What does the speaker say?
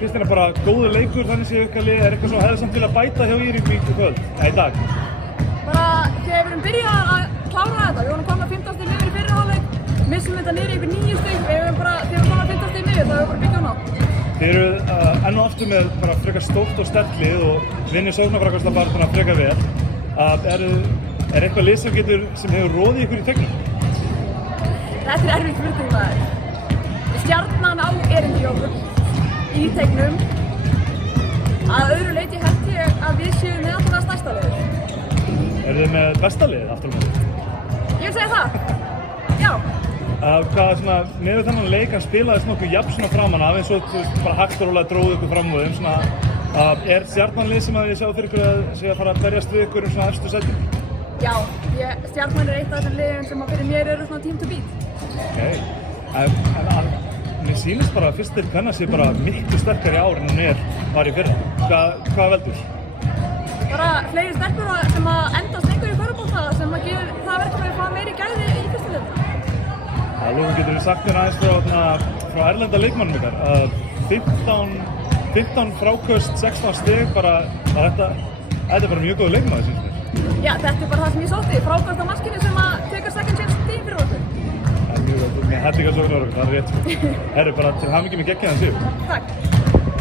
Kristína, bara góður leikur þannig séu ykkar lið, er eitthvað svo hefðsamt til að bæta hjá Írvík í kvöld, í dag? Bara þegar við erum byrjað að klára þetta, við vorum komin 15 stig niður í fyrri hálfleik, missum þetta niður í ykkur 9 stig, þegar við komin 15 stig niður, þá erum við bara byggjað á ná. Þið eru enn og aftur með bara frekar stórt og sterkt lið og vinnir sóknarfrákvæmsla frekar vel. Er eitthvað lið sem hefur roðið ykkur í tegnum? Þetta er erfitt spurning maður. Stjarnan á erindi hjá okkur í tegnum. Að öðru leyti held ég að við séum með alltaf stærsta liðið. Eru þið með besta liðið aftur á móti? Ég vil segja það. Já. Hvað svona, með þennan leik að spilaðist nokkuð jafn svona framan af eins og bara hægt og rólega dróðu ykkur fram úr þeim svona er Stjarnan lið sem að ég sjá fyrir ykkur að sé að fara að berjast við ykkur svona efstu sætin? Já, Stjarnan er eitt af þessum liðum sem að fyrir mér eru svona team to beat. En mér sýnist bara að fyrstir kvenna sé bara miklu sterkari í ár en hún var í fyrra. Hvað veldur? Bara fleiri stelpur sem að endast lengur í körfubolta sem að gera það verður að fá meiri gæði í fyrstu liðinu. Lófum, getur við sagt hérna aðeins frá erlenda leikmannum ykkar að 15 fráköst, 16 stig, þetta er bara mjög góð leikmaður, syns mér. Já, þetta er bara það sem ég sótti, frábært á maskinu sem að tekur second chance team fyrir okkur. Það er mjög góð, mér hætti ekki að sóknar okkur, það er rétt. Herru, bara til hamingju með geggjaðan sigur. Takk.